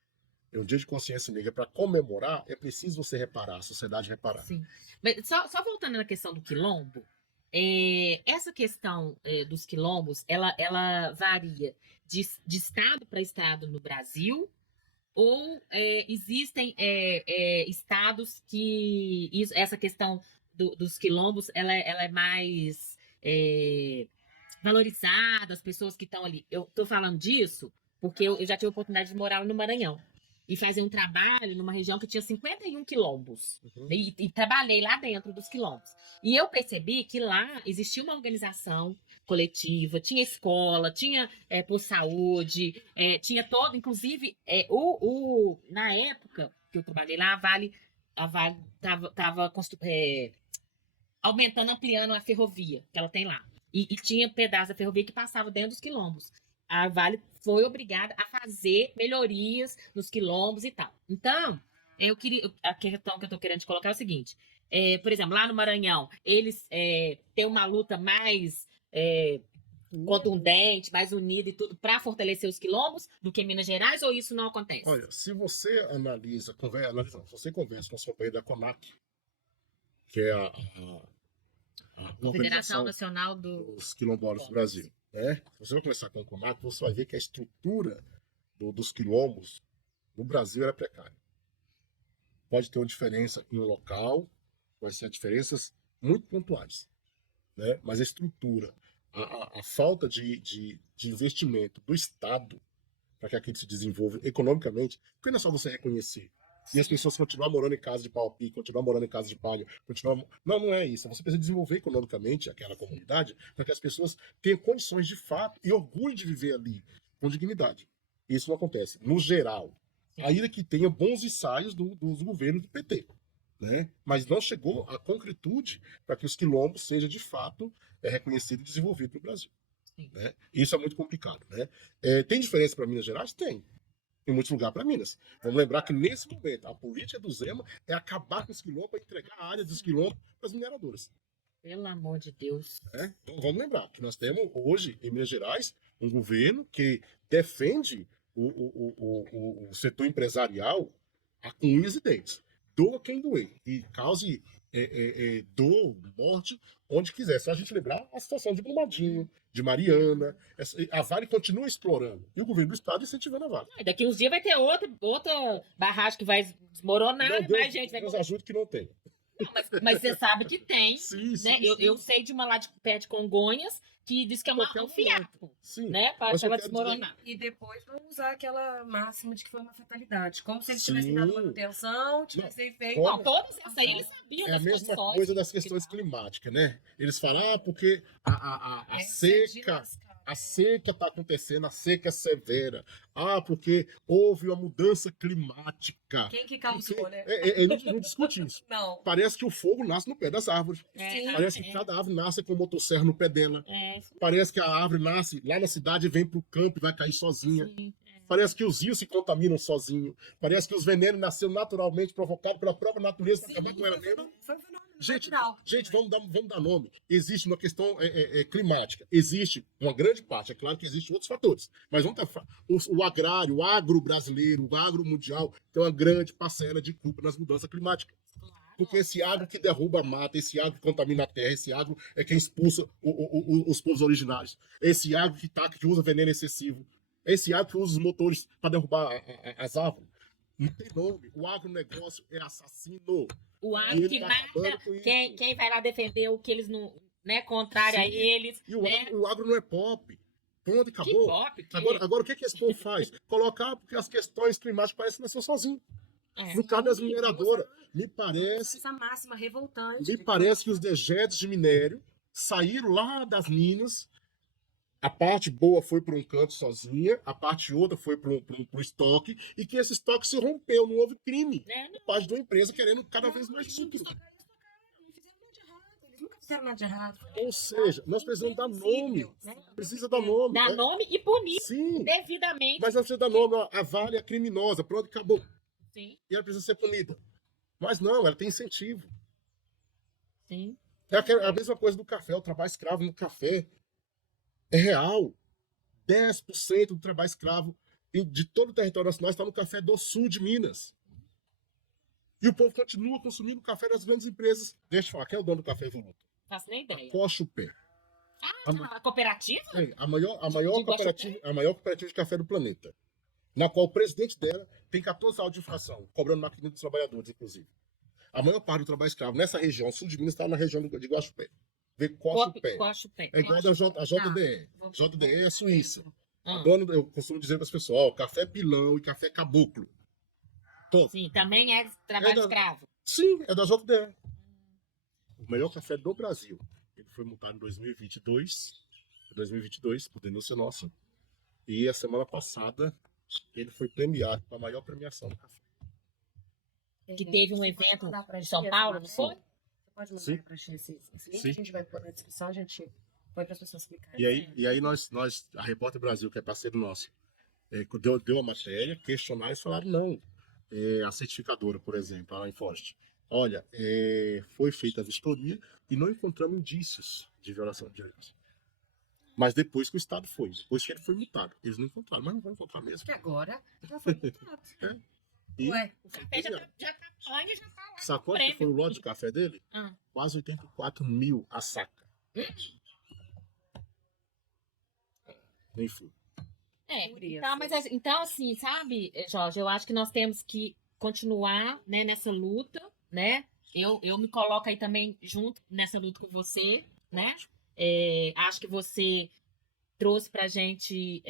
um dia de consciência negra, para comemorar, é preciso você reparar, a sociedade reparar. Sim. Mas só voltando na questão do quilombo, essa questão dos quilombos, ela varia de estado para estado no Brasil, ou existem estados que essa questão dos quilombos ela é mais valorizada, as pessoas que estão ali. Eu estou falando disso porque eu já tive a oportunidade de morar no Maranhão e fazer um trabalho numa região que tinha 51 quilombos. Uhum. E trabalhei lá dentro dos quilombos. E eu percebi que lá existia uma organização coletiva, tinha escola, tinha por saúde, tinha todo, inclusive, na época que eu trabalhei lá, a Vale estava aumentando, ampliando a ferrovia que ela tem lá. E tinha pedaço da ferrovia que passava dentro dos quilombos. A Vale foi obrigada a fazer melhorias nos quilombos e tal. Então, a questão que eu estou querendo te colocar é o seguinte. Por exemplo, lá no Maranhão, eles têm uma luta mais contundente, mais unida e tudo, para fortalecer os quilombos do que em Minas Gerais, ou isso não acontece? Olha, se você se você conversa com a sua companheira da CONAC, que é a Federação Nacional dos Quilombolas do Brasil, né? Se você vai conversar com a CONAC, você vai ver que a estrutura dos quilombos no Brasil era precária. Pode ter uma diferença em um local, vai ser diferenças muito pontuais, né? Mas a estrutura, a falta de investimento do Estado para que aquilo se desenvolva economicamente, porque não é só você reconhecer. E as pessoas continuam morando em casa de pau a pique, continuam morando em casa de palha, não é isso. Você precisa desenvolver economicamente aquela comunidade para que as pessoas tenham condições de fato e orgulho de viver ali com dignidade. Isso não acontece, no geral. Ainda que tenha bons ensaios dos governos do PT, né? Mas não chegou à concretude para que os quilombos sejam de fato reconhecidos e desenvolvidos no Brasil. Né? Isso é muito complicado. Né? Tem diferença para Minas Gerais? Tem. em muitos lugares para Minas. Vamos lembrar que, nesse momento, a política do Zema é acabar com os quilombos para entregar a área dos quilombos para as mineradoras. Pelo amor de Deus. Então, vamos lembrar que nós temos hoje, em Minas Gerais, um governo que defende o setor empresarial com unhas e dentes. Doa quem doer. E cause dor, morte, onde quiser. Só a gente lembrar a situação de Brumadinho, de Mariana. A Vale continua explorando. E o governo do estado incentivando a Vale. E daqui uns dias vai ter outra barragem que vai desmoronar, Não, Deus, mais gente vai... Deus ajude que não tem. Não, mas você sabe que tem, Sim, sim, né? sim. Eu sei de uma lá de pé de Congonhas que diz que é Qualquer um fiasco, Sim. né? Para Mas eu ela quero desmoronar. E depois vão usar aquela máxima de que foi uma fatalidade. Como se eles Sim. tivessem dado manutenção, tivessem feito. Como? Não, todos esses aí eles sabiam É a das mesma condições. coisa das questões climáticas, né? Eles falam, porque a seca... A seca está acontecendo, a seca é severa. Porque houve uma mudança climática. Quem que causou, né? Não discute isso. Não. Parece que o fogo nasce no pé das árvores. Sim. Parece que cada árvore nasce com motosserra no pé dela. Parece que a árvore nasce lá na cidade e vem pro campo e vai cair sozinha. Sim. Parece que os rios se contaminam sozinhos. Parece que os venenos nasceram naturalmente, provocados pela própria natureza para acabar com ela mesmo. Foi um fenômeno Gente, natural. vamos dar nome. Existe uma questão climática. Existe uma grande parte. É claro que existem outros fatores. Mas o agrário, o agro brasileiro, o agro mundial tem uma grande parcela de culpa nas mudanças climáticas. Porque esse agro que derruba a mata, esse agro que contamina a terra, esse agro é quem expulsa os povos originários. Esse agro que usa veneno excessivo. Esse agro que usa os motores para derrubar as árvores. Não tem nome. O agronegócio é assassino. O E agro ele que tá mata acabando com isso. quem vai lá defender o que eles não, né, contrário a Sim. eles. E né? o agro não é pop. Pronto, Que acabou. pop. Que... Agora o que esse povo faz? Colocar porque as questões climáticas parecem que nasceu sozinho. No caso das mineradoras, me parece Essa máxima revoltante. que os dejetos de minério saíram lá das minas. A parte boa foi para um canto sozinha, a parte outra foi para o estoque, e que esse estoque se rompeu, não houve crime. Por parte de uma empresa querendo cada vez mais sucro. Eles nunca fizeram nada de errado. Ou seja, nós precisamos dar nome. Precisa dar nome. Dar nome e punir Sim, devidamente. mas nós precisamos dar nome. Ó, a Vale é criminosa, pronto, acabou. Sim, E ela precisa ser punida. Mas não, ela tem incentivo. sim. É a mesma coisa do café, o trabalho escravo no café. É real. 10% do trabalho escravo de todo o território nacional está no café do sul de Minas. E o povo continua consumindo o café das grandes empresas. Deixa eu falar, quem é o dono do café Evoluto? Faço nem ideia. Coxa o pé. A cooperativa? A maior cooperativa de café do planeta. Na qual o presidente dela tem 14 autos de infração, cobrando máquina dos trabalhadores, inclusive. A maior parte do trabalho escravo nessa região, sul de Minas, está na região de Guaxupé. Vê Coxa o pé. É igual a JDE. JDE é Suíça. Ah. Eu costumo dizer para as pessoas, ó, café pilão e café caboclo. Todo. Sim, também é trabalho escravo. Sim, é da JDE. O melhor café do Brasil. Ele foi multado em 2022, por denúncia nossa. E a semana passada ele foi premiado com a maior premiação do café. Que teve um evento em São Paulo, não foi? Você pode Sim. mandar para esse link, Sim. a gente vai pôr na descrição, a gente põe para as pessoas clicarem. E aí nós, a Repórter Brasil, que é parceiro nosso, deu a matéria, questionário e falaram não. A certificadora, por exemplo, a Enforst. Olha, foi feita a vistoria e não encontramos indícios de violação de direitos. Mas depois que o Estado foi, depois que ele foi multado, eles não encontraram, mas não vão encontrar mesmo. Que agora já foi multado. E Ué, O café já tá banho, já tá lá. sabe quanto que foi o lote de café dele? Ah. Quase 84 mil a saca. Enfim. Então, assim, sabe, Jorge, eu acho que nós temos que continuar, né, nessa luta, né? Eu me coloco aí também junto nessa luta com você, né? Acho que você trouxe pra gente.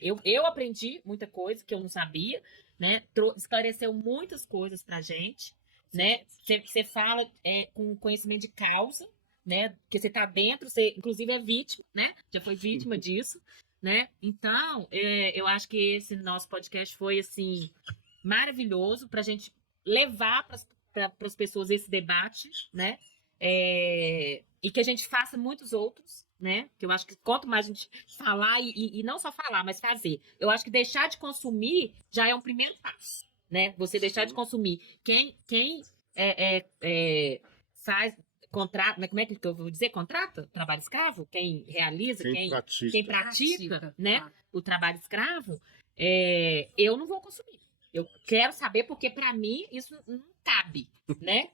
Eu aprendi muita coisa que eu não sabia, né? Esclareceu muitas coisas pra gente, né? Você fala com conhecimento de causa, né? Porque você tá dentro, você inclusive é vítima, né? Já foi vítima disso, né? Então, eu acho que esse nosso podcast foi, assim, maravilhoso pra gente levar para as pessoas esse debate, né? E que a gente faça muitos outros, né? Que eu acho que quanto mais a gente falar, e não só falar, mas fazer. Eu acho que deixar de consumir já é um primeiro passo, né? Você deixar de consumir. Quem faz, contrata, como é que eu vou dizer? Contrata trabalho escravo? Quem realiza, quem pratica, né? O trabalho escravo, eu não vou consumir. Eu quero saber, porque para mim isso não cabe, né?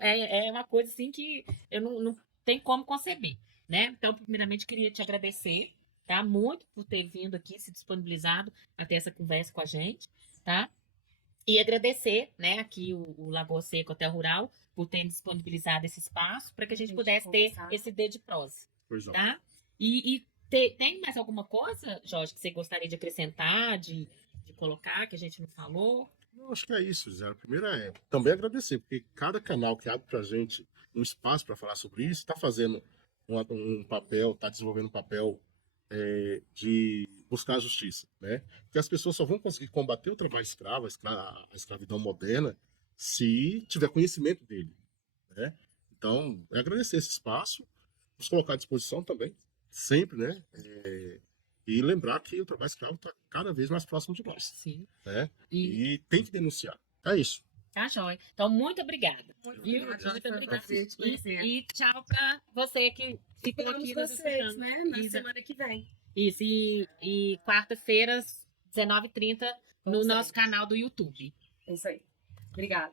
É uma coisa assim que eu não tenho como conceber, né? Então, primeiramente, queria te agradecer, tá? Muito por ter vindo aqui, se disponibilizado a ter essa conversa com a gente, tá? E agradecer, né, aqui o Lagoa Seca Hotel Rural por ter disponibilizado esse espaço para que a gente pudesse ter esse D de prosa, tá? Tem mais alguma coisa, Jorge, que você gostaria de acrescentar, de colocar, que a gente não falou? Eu acho que é isso, Zé. Primeiro também agradecer, porque cada canal que abre pra gente um espaço para falar sobre isso, está fazendo um papel, está desenvolvendo um papel de buscar a justiça, né? Porque as pessoas só vão conseguir combater o trabalho escravo, a escravidão moderna, se tiver conhecimento dele, né? Então, é agradecer esse espaço, nos colocar à disposição também, sempre, né? E lembrar que o trabalho escravo está cada vez mais próximo de nós. Sim. Né? E tem que denunciar. É isso. Tá, joia. Então, muito obrigada. Muito obrigada. E E tchau pra você que ficou aqui nos vocês, escutando. né? Na semana que vem. Isso, e quarta-feira, 19h30, no nosso canal do YouTube. É isso aí. Obrigada.